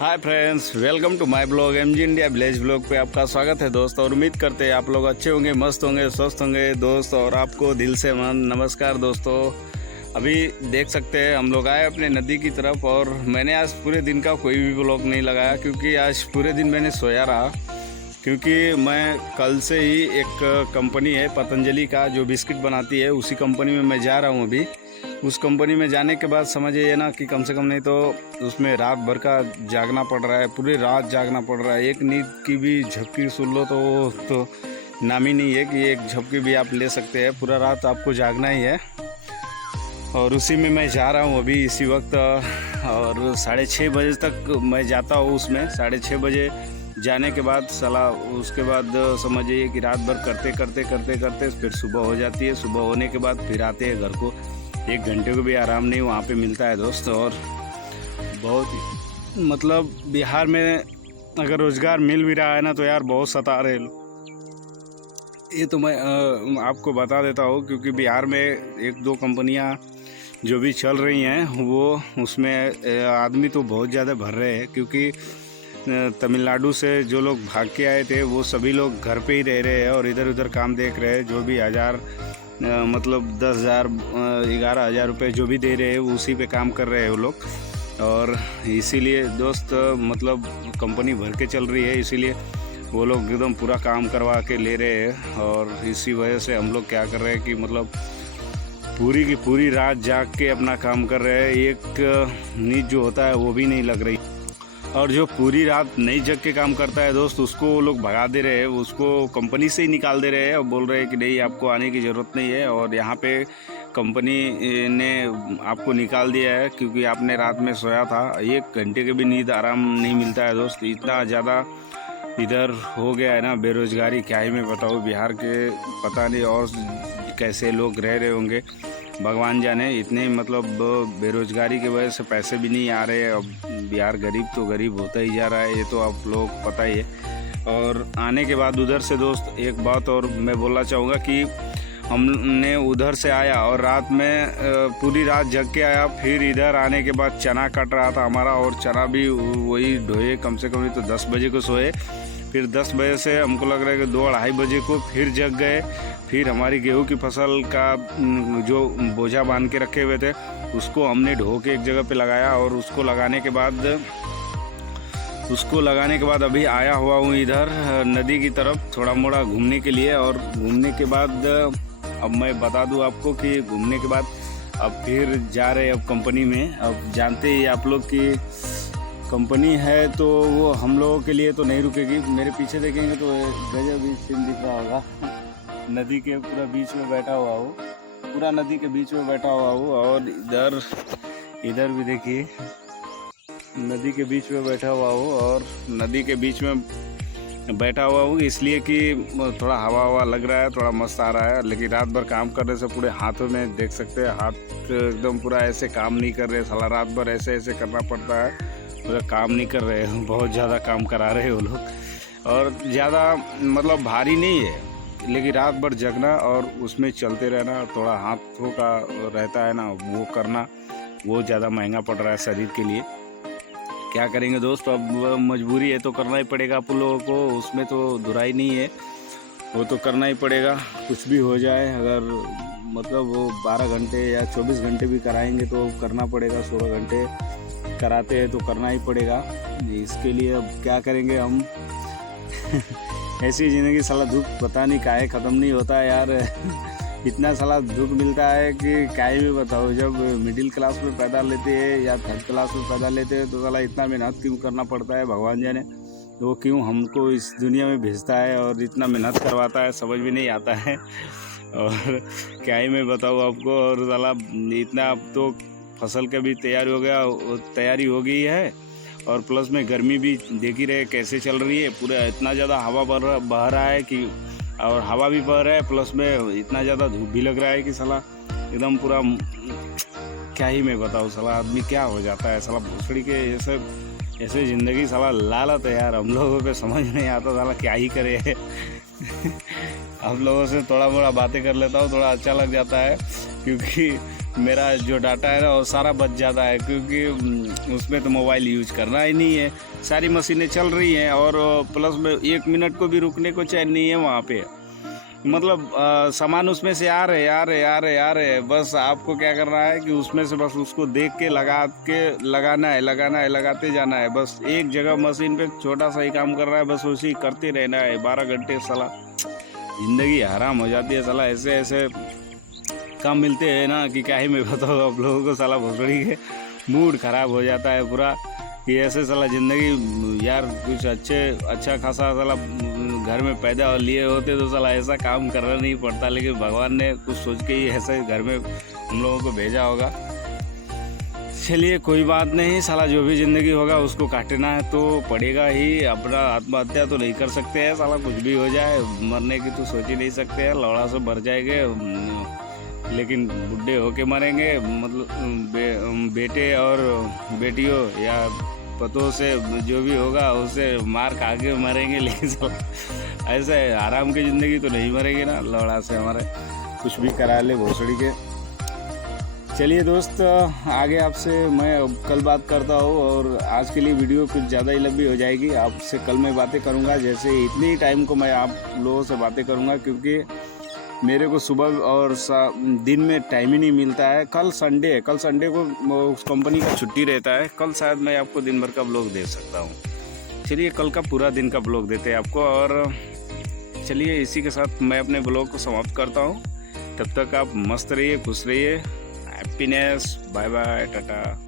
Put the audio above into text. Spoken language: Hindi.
Hi friends, welcome to my blog MG India village blog पे आपका स्वागत है दोस्त। और उम्मीद करते हैं आप लोग अच्छे होंगे, मस्त होंगे, स्वस्थ होंगे दोस्त। और आपको दिल से नमस्कार दोस्तों। अभी देख सकते हैं हम लोग आए अपने नदी की तरफ। और मैंने आज पूरे दिन का कोई भी ब्लॉग नहीं लगाया क्योंकि आज पूरे दिन मैंने सोया रहा। क्योंकि मैं कल से ही एक कंपनी है पतंजलि का जो बिस्किट बनाती है, उसी कंपनी में मैं जा रहा हूँ अभी। उस कंपनी में जाने के बाद समझिए ना कि कम से कम नहीं तो उसमें रात भर का जागना पड़ रहा है, पूरी रात जागना पड़ रहा है। एक नींद की भी झपकी सुन लो तो नाम ही नहीं है कि एक झपकी भी आप ले सकते हैं। पूरा रात आपको जागना ही है। और उसी में मैं जा रहा हूँ अभी इसी वक्त। और 6:30 बजे तक मैं जाता हूँ उसमें। 6:30 बजे जाने के बाद उसके बाद समझिए कि रात भर करते फिर सुबह हो जाती है। सुबह होने के बाद फिर आते हैं घर को। 1 घंटे को भी आराम नहीं वहाँ पे मिलता है दोस्त। और बहुत मतलब बिहार में अगर रोज़गार मिल भी रहा है ना तो यार बहुत सता रहे लोग। ये तो मैं आपको बता देता हूँ क्योंकि बिहार में 1-2 कंपनियाँ जो भी चल रही हैं वो उसमें आदमी तो बहुत ज़्यादा भर रहे हैं। क्योंकि तमिलनाडु से जो लोग भाग के आए थे वो सभी लोग घर पे ही रह रहे हैं और इधर उधर काम देख रहे हैं। जो भी मतलब 10,000 11,000 रुपये जो भी दे रहे हैं उसी पे काम कर रहे हैं वो लोग। और इसीलिए दोस्त मतलब कंपनी भर के चल रही है, इसीलिए वो लोग एकदम पूरा काम करवा के ले रहे हैं। और इसी वजह से हम लोग क्या कर रहे हैं कि मतलब पूरी की पूरी रात जाग के अपना काम कर रहे हैं। एक नींद जो होता है वो भी नहीं लग रही। और जो पूरी रात नहीं जग के काम करता है दोस्त, उसको वो लोग भगा दे रहे हैं, उसको कंपनी से ही निकाल दे रहे हैं और बोल रहे हैं कि नहीं आपको आने की ज़रूरत नहीं है। और यहाँ पे कंपनी ने आपको निकाल दिया है क्योंकि आपने रात में सोया था। 1 घंटे के भी नींद आराम नहीं मिलता है दोस्त। इतना ज़्यादा इधर हो गया है ना बेरोज़गारी, क्या ही मैं बताऊँ। बिहार के पता नहीं और कैसे लोग रह रहे होंगे, भगवान जाने। इतने मतलब बेरोज़गारी की वजह से पैसे भी नहीं आ रहे। अब बिहार गरीब तो गरीब होता ही जा रहा है, ये तो आप लोग पता ही है। और आने के बाद उधर से दोस्त एक बात और मैं बोलना चाहूँगा कि हमने उधर से आया और रात में पूरी रात जग के आया। फिर इधर आने के बाद चना कट रहा था हमारा, और चना भी वही ढोए कम से कम नहीं तो 10 बजे को सोए। फिर 10 बजे से हमको लग रहा है कि 2-2:30 बजे को फिर जग गए। फिर हमारी गेहूं की फसल का जो बोझा बांध के रखे हुए थे उसको हमने ढो के एक जगह पे लगाया। और उसको लगाने के बाद अभी आया हुआ हूँ इधर नदी की तरफ थोड़ा मोड़ा घूमने के लिए। और घूमने के बाद अब मैं बता दूँ आपको कि घूमने के बाद अब फिर जा रहे अब कंपनी में। अब जानते ही आप लोग कि कंपनी है तो वो हम लोगों के लिए तो नहीं रुकेगी। मेरे पीछे देखेंगे तो गजब भी सीन दिख रहा होगा। नदी के पूरा बीच में बैठा हुआ हूँ, पूरा नदी के बीच में बैठा हुआ हूँ। और इधर भी देखिए नदी के बीच में बैठा हुआ हूँ। और नदी के बीच में बैठा हुआ हूँ इसलिए कि थोड़ा हवा लग रहा है, थोड़ा मस्त आ रहा है। लेकिन रात भर काम करने से पूरे हाथों में देख सकते हैं हाथ एकदम पूरा ऐसे काम नहीं कर रहे। साला रात भर ऐसे करना पड़ता है, पूरा काम नहीं कर रहे हैं। बहुत ज़्यादा काम करा रहे हैं वो लोग। और ज़्यादा मतलब भारी नहीं है लेकिन रात भर जगना और उसमें चलते रहना, थोड़ा हाथों का रहता है ना वो करना, वो ज़्यादा महंगा पड़ रहा है शरीर के लिए। क्या करेंगे दोस्त, अब मजबूरी है तो करना ही पड़ेगा आप लोगों को, उसमें तो दुराई नहीं है, वो तो करना ही पड़ेगा। कुछ भी हो जाए, अगर मतलब वो 12 घंटे या 24 घंटे भी कराएंगे तो करना पड़ेगा। 16 घंटे कराते हैं तो करना ही पड़ेगा। इसके लिए अब क्या करेंगे हम। ऐसी ज़िंदगी साला दुख पता नहीं काहे ख़त्म नहीं होता है यार। इतना साला दुख मिलता है कि काहे भी बताओ। जब मिडिल क्लास में पैदा लेते हैं या 3rd क्लास में पैदा लेते हैं तो साला इतना मेहनत क्यों करना पड़ता है, भगवान जाने वो क्यों हमको इस दुनिया में भेजता है और इतना मेहनत करवाता है, समझ में नहीं आता है। और क्या ही मैं बताऊँ आपको। और साला इतना अब तो फसल का भी तैयारी हो गई है। और प्लस में गर्मी भी देख ही रहे कैसे चल रही है। पूरा इतना ज़्यादा हवा बह रहा है कि, और हवा भी बह रहा है प्लस में इतना ज़्यादा धूप भी लग रहा है कि साला एकदम पूरा क्या ही मैं बताऊँ। साला आदमी क्या हो जाता है साला भोसड़ी के ऐसे ज़िंदगी साला लालत है यार। हम लोगों को समझ नहीं आता साला क्या ही करे। आप लोगों से थोड़ा मोड़ा बातें कर लेता हूँ, थोड़ा अच्छा लग जाता है क्योंकि मेरा जो डाटा है ना वो सारा बच जाता है, क्योंकि उसमें तो मोबाइल यूज करना ही नहीं है, सारी मशीनें चल रही हैं और प्लस में 1 मिनट को भी रुकने को चैन नहीं है वहाँ पे। मतलब सामान उसमें से आ रहे, बस आपको क्या करना है कि उसमें से बस उसको देख के लगाना है, लगाते जाना है। बस एक जगह मशीन पे छोटा सा ही काम कर रहा है, बस उसी करते रहना है 12 घंटे। साला ज़िंदगी हराम हो जाती है साला, ऐसे ऐसे काम मिलते हैं ना कि क्या ही मैं बताऊँ आप लोगों को। साला भोसड़ी के मूड ख़राब हो जाता है पूरा कि ऐसे साला ज़िंदगी। यार कुछ अच्छा खासा साला घर में पैदा लिए होते तो साला ऐसा काम करना नहीं पड़ता, लेकिन भगवान ने कुछ सोच के ही ऐसे घर में हम लोगों को भेजा होगा। चलिए कोई बात नहीं, साला जो भी ज़िंदगी होगा उसको काटना है तो पड़ेगा ही। अपना आत्महत्या तो नहीं कर सकते हैं साला, कुछ भी हो जाए, मरने की तो सोच ही नहीं सकते हैं। लौड़ा से मर जाएंगे लेकिन बुढ़े होके मरेंगे, मतलब बेटे और बेटियों या पतों से जो भी होगा उससे मार खा के मरेंगे, लेकिन ऐसे आराम की ज़िंदगी तो नहीं मरेंगे ना लौड़ा से हमारे कुछ भी करा ले भोसड़ी के। चलिए दोस्त, आगे आपसे मैं कल बात करता हूँ, और आज के लिए वीडियो कुछ ज़्यादा ही लंबी हो जाएगी। आपसे कल मैं बातें करूँगा, जैसे इतनी ही टाइम को मैं आप लोगों से बातें करूँगा, क्योंकि मेरे को सुबह और दिन में टाइम ही नहीं मिलता है। कल संडे है, कल संडे को उस कंपनी का छुट्टी रहता है, कल शायद मैं आपको दिन भर का ब्लॉग दे सकता हूँ। चलिए कल का पूरा दिन का ब्लॉग देते हैं आपको, और चलिए इसी के साथ मैं अपने ब्लॉग को समाप्त करता हूँ। तब तक आप मस्त रहिए, खुश रहिए, हैप्पीनेस, बाय बाय, टाटा।